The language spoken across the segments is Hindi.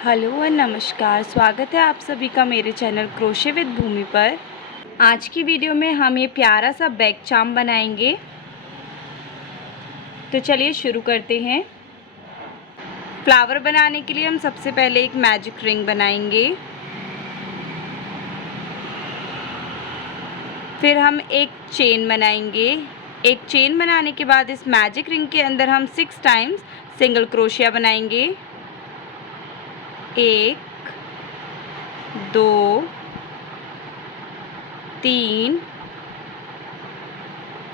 हेलो और नमस्कार। स्वागत है आप सभी का मेरे चैनल क्रोशे विद भूमि पर। आज की वीडियो में हम ये प्यारा सा बैक चार्म बनाएंगे। तो चलिए शुरू करते हैं। फ्लावर बनाने के लिए हम सबसे पहले एक मैजिक रिंग बनाएंगे। फिर हम एक चेन बनाएंगे। एक चेन बनाने के बाद इस मैजिक रिंग के अंदर हम 6 टाइम्स सिंगल क्रोशिया बनाएंगे। 1 2 3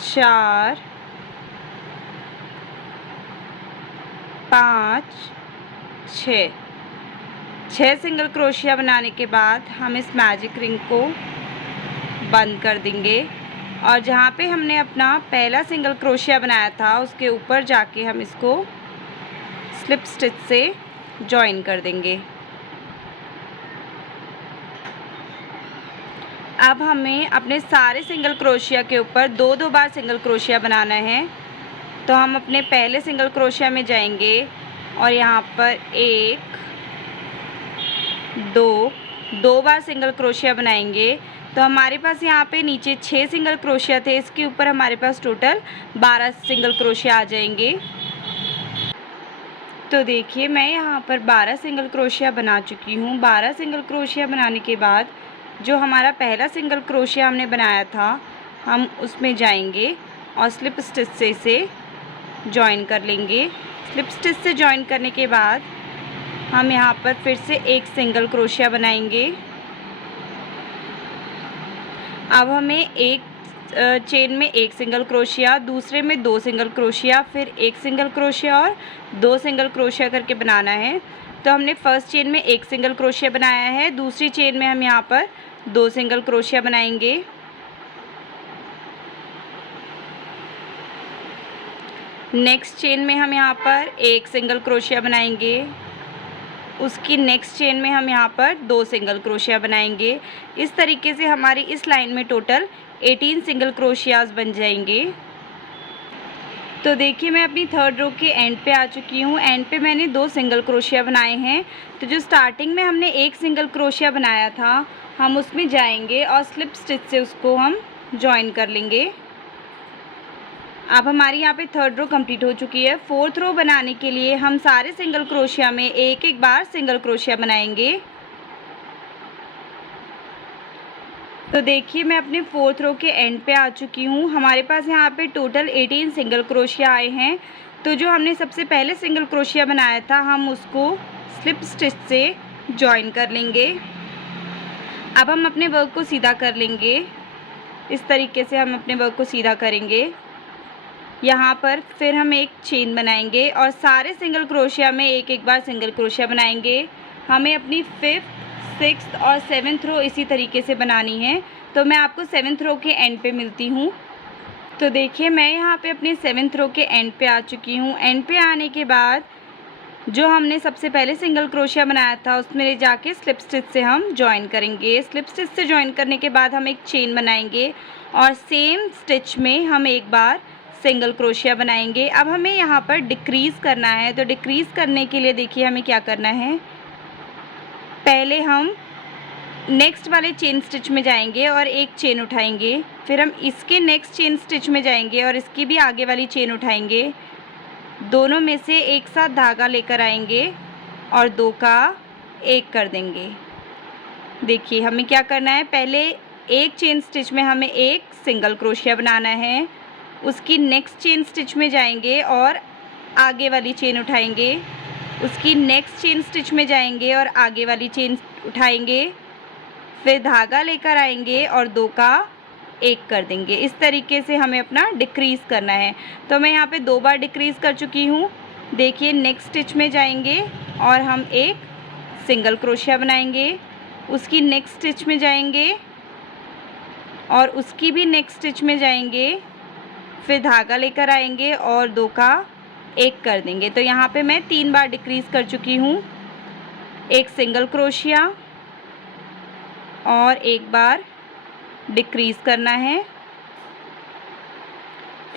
4 5 6 सिंगल क्रोशिया बनाने के बाद हम इस मैजिक रिंग को बंद कर देंगे और जहाँ पे हमने अपना पहला सिंगल क्रोशिया बनाया था उसके ऊपर जाके हम इसको स्लिप स्टिच से जॉइन कर देंगे। अब हमें अपने सारे सिंगल क्रोशिया के ऊपर दो बार सिंगल क्रोशिया बनाना है। तो हम अपने पहले सिंगल क्रोशिया में जाएंगे और यहाँ पर 1 2 बार सिंगल क्रोशिया बनाएंगे। तो हमारे पास यहाँ पे नीचे 6 सिंगल क्रोशिया थे, इसके ऊपर हमारे पास टोटल 12 सिंगल क्रोशिया आ जाएंगे। तो देखिए मैं यहाँ पर 12 सिंगल क्रोशिया बना चुकी हूँ। 12 सिंगल क्रोशिया बनाने के बाद जो हमारा पहला सिंगल क्रोशिया हमने बनाया था हम उसमें जाएंगे और स्लिप स्टिच से इसे जॉइन कर लेंगे। स्लिप स्टिच से जॉइन करने के बाद हम यहाँ पर फिर से एक सिंगल क्रोशिया बनाएंगे। अब हमें एक चेन में एक सिंगल क्रोशिया, दूसरे में 2 सिंगल क्रोशिया, फिर एक सिंगल क्रोशिया और 2 सिंगल क्रोशिया करके बनाना है। तो हमने फर्स्ट चेन में एक सिंगल क्रोशिया बनाया है, दूसरी चेन में हम यहाँ पर 2 सिंगल क्रोशिया बनाएंगे। नेक्स्ट चेन में हम यहाँ पर एक सिंगल क्रोशिया बनाएंगे। उसकी नेक्स्ट चेन में हम यहाँ पर 2 सिंगल क्रोशिया बनाएंगे। इस तरीके से हमारी इस लाइन में टोटल 18 सिंगल क्रोशियाज बन जाएंगे। तो देखिए मैं अपनी थर्ड रो के एंड पे आ चुकी हूँ। एंड पे मैंने 2 सिंगल क्रोशिया बनाए हैं। तो जो स्टार्टिंग में हमने एक सिंगल क्रोशिया बनाया था हम उसमें जाएंगे और स्लिप स्टिच से उसको हम जॉइन कर लेंगे। अब हमारी यहाँ पे थर्ड रो कंप्लीट हो चुकी है। फोर्थ रो बनाने के लिए हम सारे सिंगल क्रोशिया में एक बार सिंगल क्रोशिया बनाएंगे। तो देखिए मैं अपने फोर्थ रो के एंड पे आ चुकी हूँ। हमारे पास यहाँ पे टोटल 18 सिंगल क्रोशिया आए हैं। तो जो हमने सबसे पहले सिंगल क्रोशिया बनाया था हम उसको स्लिप स्टिच से जॉइन कर लेंगे। अब हम अपने वर्क को सीधा कर लेंगे। इस तरीके से हम अपने वर्क को सीधा करेंगे। यहाँ पर फिर हम एक चेन बनाएंगे और सारे सिंगल क्रोशिया में एक बार सिंगल क्रोशिया बनाएंगे। हमें अपनी 5th 6th और 7th रो इसी तरीके से बनानी है। तो मैं आपको 7th रो के एंड पे मिलती हूँ। तो देखिए मैं यहाँ पे अपने 7th रो के एंड पे आ चुकी हूँ। एंड पे आने के बाद जो हमने सबसे पहले सिंगल क्रोशिया बनाया था उसमें ले जाके स्लिप स्टिच से हम जॉइन करेंगे। स्लिप स्टिच से जॉइन करने के बाद हम एक चेन बनाएंगे और सेम स्टिच में हम एक बार सिंगल क्रोशिया बनाएंगे। अब हमें यहाँ पर डिक्रीज़ करना है। तो डिक्रीज़ करने के लिए देखिए हमें क्या करना है, पहले हम नेक्स्ट वाले चेन स्टिच में जाएंगे और एक चेन उठाएंगे। फिर हम इसके नेक्स्ट चेन स्टिच में जाएंगे और इसकी भी आगे वाली चेन उठाएंगे। दोनों में से एक साथ धागा लेकर आएंगे और 2 का 1 कर देंगे। देखिए हमें क्या करना है, पहले एक चेन स्टिच में हमें एक सिंगल क्रोशिया बनाना है। उसकी नेक्स्ट चेन स्टिच में जाएंगे और आगे वाली चेन उठाएंगे। उसकी नेक्स्ट चेन स्टिच में जाएंगे और आगे वाली चेन उठाएंगे। फिर धागा लेकर आएंगे और 2 का 1 कर देंगे। इस तरीके से हमें अपना डिक्रीज़ करना है। तो मैं यहाँ पे 2 बार डिक्रीज़ कर चुकी हूँ। देखिए नेक्स्ट स्टिच में जाएंगे और हम एक सिंगल क्रोशिया बनाएंगे। उसकी नेक्स्ट स्टिच में जाएंगे और उसकी भी नेक्स्ट स्टिच में जाएंगे। फिर धागा लेकर आएंगे और 2 का 1 कर देंगे। तो यहाँ पे मैं 3 बार डिक्रीज़ कर चुकी हूँ। एक सिंगल क्रोशिया और एक बार डिक्रीज़ करना है,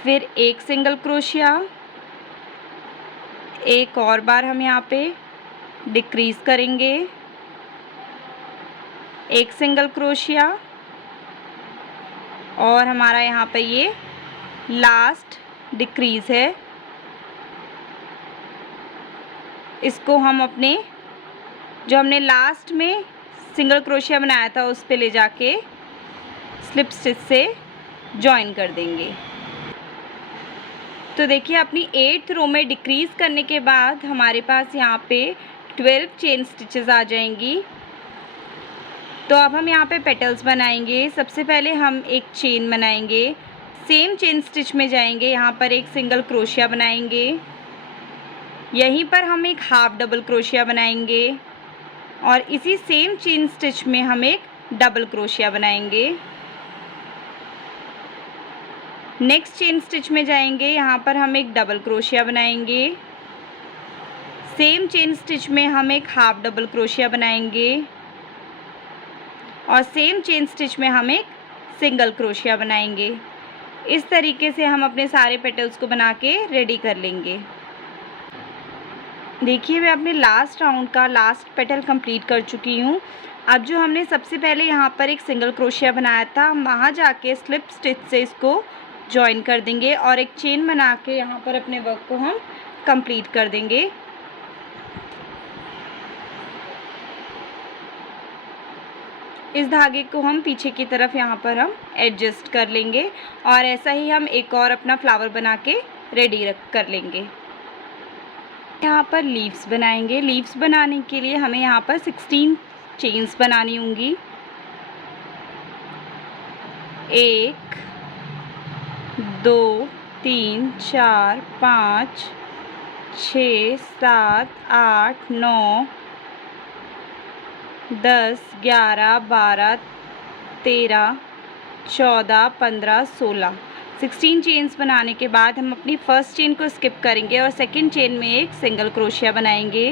फिर एक सिंगल क्रोशिया, एक और बार हम यहाँ पे डिक्रीज करेंगे, एक सिंगल क्रोशिया, और हमारा यहाँ पे ये लास्ट डिक्रीज है। इसको हम अपने जो हमने लास्ट में सिंगल क्रोशिया बनाया था उस पे ले जाके स्लिप स्टिच से जॉइन कर देंगे। तो देखिए अपनी 8th रो में डिक्रीज़ करने के बाद हमारे पास यहाँ पे 12 चेन स्टिचेस आ जाएंगी। तो अब हम यहाँ पे पेटल्स बनाएंगे। सबसे पहले हम एक चेन बनाएंगे, सेम चेन स्टिच में जाएंगे, यहाँ पर एक सिंगल क्रोशिया बनाएंगे, यहीं पर हम एक हाफ डबल क्रोशिया बनाएंगे और इसी सेम चेन स्टिच में हम एक डबल क्रोशिया बनाएंगे। नेक्स्ट चेन स्टिच में जाएंगे, यहाँ पर हम एक डबल क्रोशिया बनाएंगे, सेम चेन स्टिच में हम एक हाफ डबल क्रोशिया बनाएंगे और सेम चेन स्टिच में हम एक सिंगल क्रोशिया बनाएंगे। इस तरीके से हम अपने सारे पेटल्स को बना के रेडी कर लेंगे। देखिए मैं अपने लास्ट राउंड का लास्ट पेटल कंप्लीट कर चुकी हूँ। अब जो हमने सबसे पहले यहाँ पर एक सिंगल क्रोशिया बनाया था, हम वहाँ जाके स्लिप स्टिच से इसको जॉइन कर देंगे और एक चेन बना के यहाँ पर अपने वर्क को हम कंप्लीट कर देंगे। इस धागे को हम पीछे की तरफ यहाँ पर हम एडजस्ट कर लेंगे और ऐसा ही हम एक और अपना फ्लावर बना के रेडी कर लेंगे। यहाँ पर लीव्स बनाएंगे। लीव्स बनाने के लिए हमें यहाँ पर 16 चेन्स बनानी होंगी। 1 2 3 4 5 6 7 8 9 10 11 12 13 14 15 16 16 चेन्स बनाने के बाद हम अपनी फर्स्ट चेन को स्किप करेंगे और सेकंड चेन में एक सिंगल क्रोशिया बनाएंगे।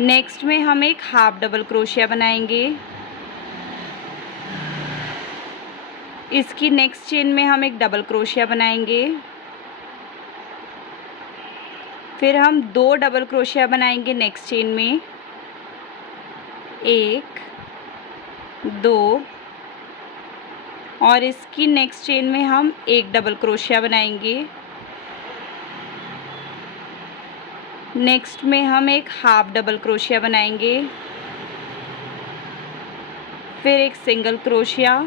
नेक्स्ट में हम एक हाफ डबल क्रोशिया बनाएंगे। इसकी नेक्स्ट चेन में हम एक डबल क्रोशिया बनाएंगे। फिर हम 2 डबल क्रोशिया बनाएंगे नेक्स्ट चेन में, 1 2 और इसकी नेक्स्ट चेन में हम एक डबल क्रोशिया बनाएंगे। नेक्स्ट में हम एक हाफ डबल क्रोशिया बनाएंगे, फिर एक सिंगल क्रोशिया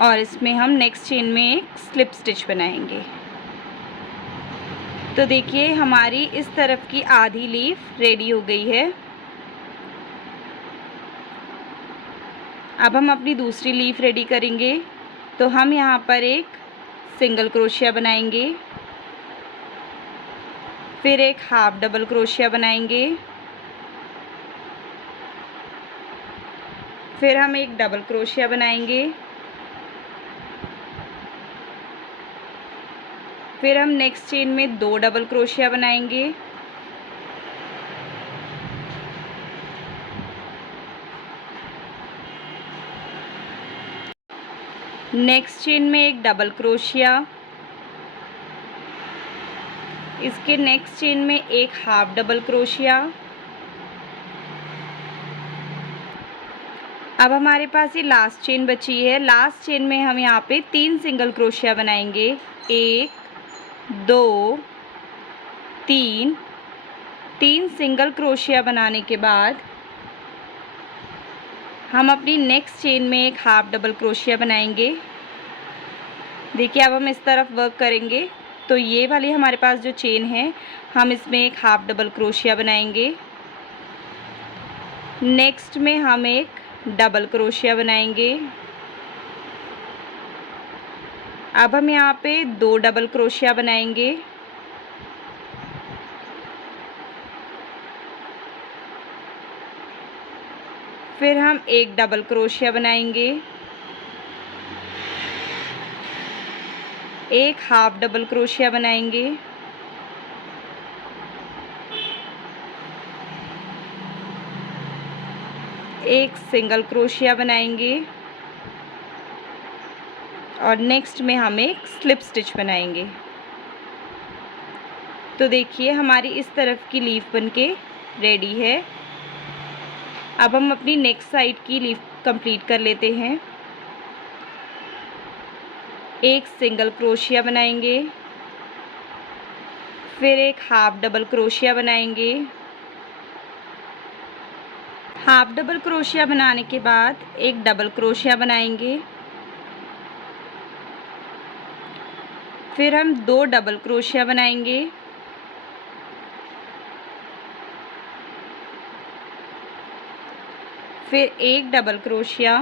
और इसमें हम नेक्स्ट चेन में एक स्लिप स्टिच बनाएंगे। तो देखिए हमारी इस तरफ की आधी लीफ रेडी हो गई है। अब हम अपनी दूसरी लीफ रेडी करेंगे। तो हम यहाँ पर एक सिंगल क्रोशिया बनाएंगे, फिर एक हाफ डबल क्रोशिया बनाएंगे, फिर हम एक डबल क्रोशिया बनाएंगे, फिर हम नेक्स्ट चेन में 2 डबल क्रोशिया बनाएंगे, नेक्स्ट चेन में एक डबल क्रोशिया, इसके नेक्स्ट चेन में एक हाफ डबल क्रोशिया। अब हमारे पास ये लास्ट चेन बची है। लास्ट चेन में हम यहाँ पे 3 सिंगल क्रोशिया बनाएंगे, 1 2 3। 3 सिंगल क्रोशिया बनाने के बाद हम अपनी नेक्स्ट चेन में एक हाफ डबल क्रोशिया बनाएंगे। देखिए अब हम इस तरफ वर्क करेंगे तो ये वाली हमारे पास जो चेन है हम इसमें एक हाफ डबल क्रोशिया बनाएंगे। नेक्स्ट में हम एक डबल क्रोशिया बनाएंगे। अब हम यहाँ पे 2 डबल क्रोशिया बनाएंगे, फिर हम एक डबल क्रोशिया बनाएंगे, एक हाफ डबल क्रोशिया बनाएंगे, एक सिंगल क्रोशिया बनाएंगे और नेक्स्ट में हम एक स्लिप स्टिच बनाएंगे। तो देखिए हमारी इस तरफ की लीफ बनके रेडी है। अब हम अपनी नेक्स्ट साइड की लीफ कंप्लीट कर लेते हैं। एक सिंगल क्रोशिया बनाएंगे, फिर एक हाफ डबल क्रोशिया बनाएंगे। हाफ डबल क्रोशिया बनाने के बाद एक डबल क्रोशिया बनाएंगे, फिर हम 2 डबल क्रोशिया बनाएंगे, फिर एक डबल क्रोशिया,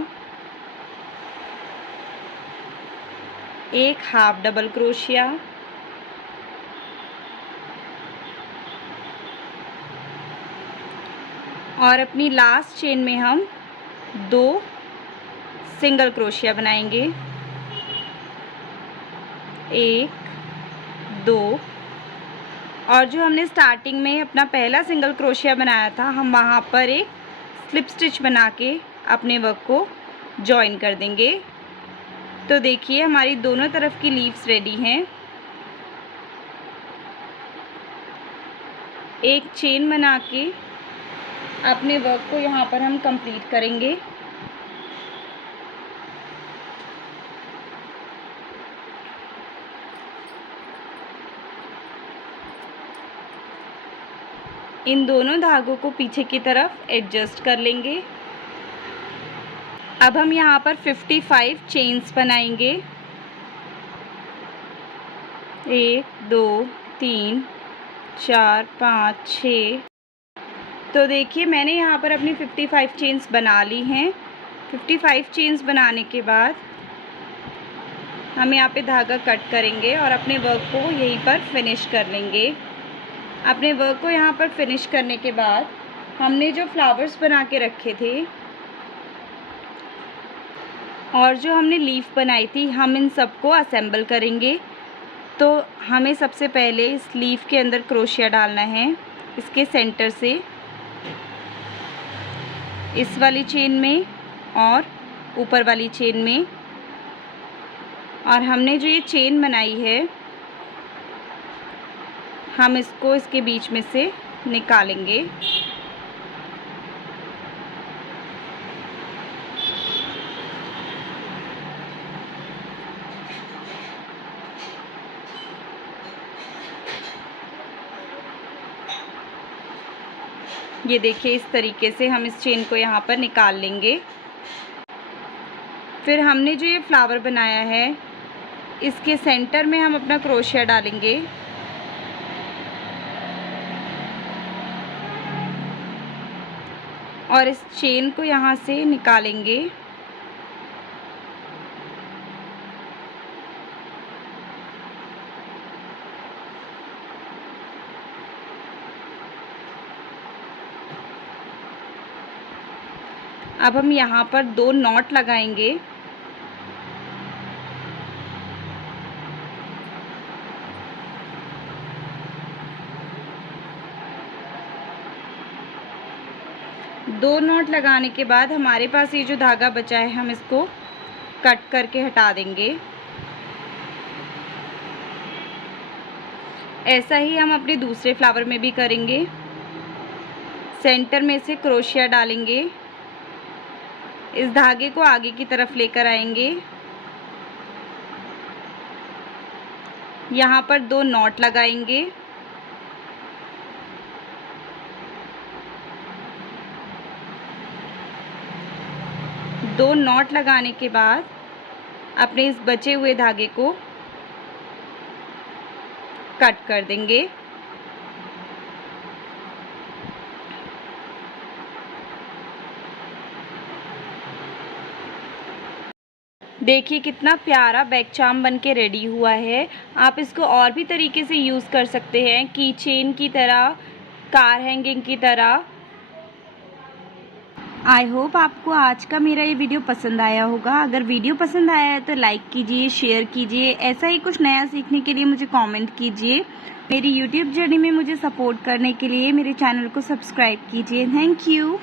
एक हाफ डबल क्रोशिया, और अपनी लास्ट चेन में हम 2 सिंगल क्रोशिया बनाएंगे। 1 2, और जो हमने स्टार्टिंग में अपना पहला सिंगल क्रोशिया बनाया था, हम वहाँ पर एक स्लिप स्टिच बना के अपने वर्क को जॉइन कर देंगे। तो देखिए हमारी दोनों तरफ की लीव्स रेडी हैं। एक चेन बना के अपने वर्क को यहाँ पर हम कंप्लीट करेंगे। इन दोनों धागों को पीछे की तरफ एडजस्ट कर लेंगे। अब हम यहाँ पर 55 चेन्स बनाएंगे। 1 2 3 4 5 6। तो देखिए मैंने यहाँ पर अपनी 55 चेन्स बना ली हैं। 55 चेन्स बनाने के बाद हम यहाँ पे धागा कट करेंगे और अपने वर्क को यहीं पर फिनिश कर लेंगे। अपने वर्क को यहाँ पर फिनिश करने के बाद हमने जो फ्लावर्स बना के रखे थे और जो हमने लीफ बनाई थी, हम इन सबको असेंबल करेंगे। तो हमें सबसे पहले इस लीफ के अंदर क्रोशिया डालना है, इसके सेंटर से इस वाली चेन में और ऊपर वाली चेन में। और हमने जो ये चेन बनाई है, हम इसको इसके बीच में से निकालेंगे। ये देखिए इस तरीके से हम इस चेन को यहाँ पर निकाल लेंगे। फिर हमने जो ये फ्लावर बनाया है, इसके सेंटर में हम अपना क्रोशिया डालेंगे। और इस चेन को यहाँ से निकालेंगे। अब हम यहाँ पर 2 नॉट लगाएंगे। दो नॉट लगाने के बाद हमारे पास ये जो धागा बचा है, हम इसको कट करके हटा देंगे। ऐसा ही हम अपने दूसरे फ्लावर में भी करेंगे। सेंटर में से क्रोशिया डालेंगे, इस धागे को आगे की तरफ लेकर आएंगे। यहाँ पर 2 नॉट लगाएंगे। दो नॉट लगाने के बाद अपने इस बचे हुए धागे को कट कर देंगे। देखिए कितना प्यारा बैक चार्म बनके रेडी हुआ है। आप इसको और भी तरीके से यूज़ कर सकते हैं, की चेन की तरह, कार हैंगिंग की तरह। आई होप आपको आज का मेरा ये वीडियो पसंद आया होगा। अगर वीडियो पसंद आया है तो लाइक कीजिए, शेयर कीजिए। ऐसा ही कुछ नया सीखने के लिए मुझे कमेंट कीजिए। मेरी यूट्यूब जर्नी में मुझे सपोर्ट करने के लिए मेरे चैनल को सब्सक्राइब कीजिए। Thank you.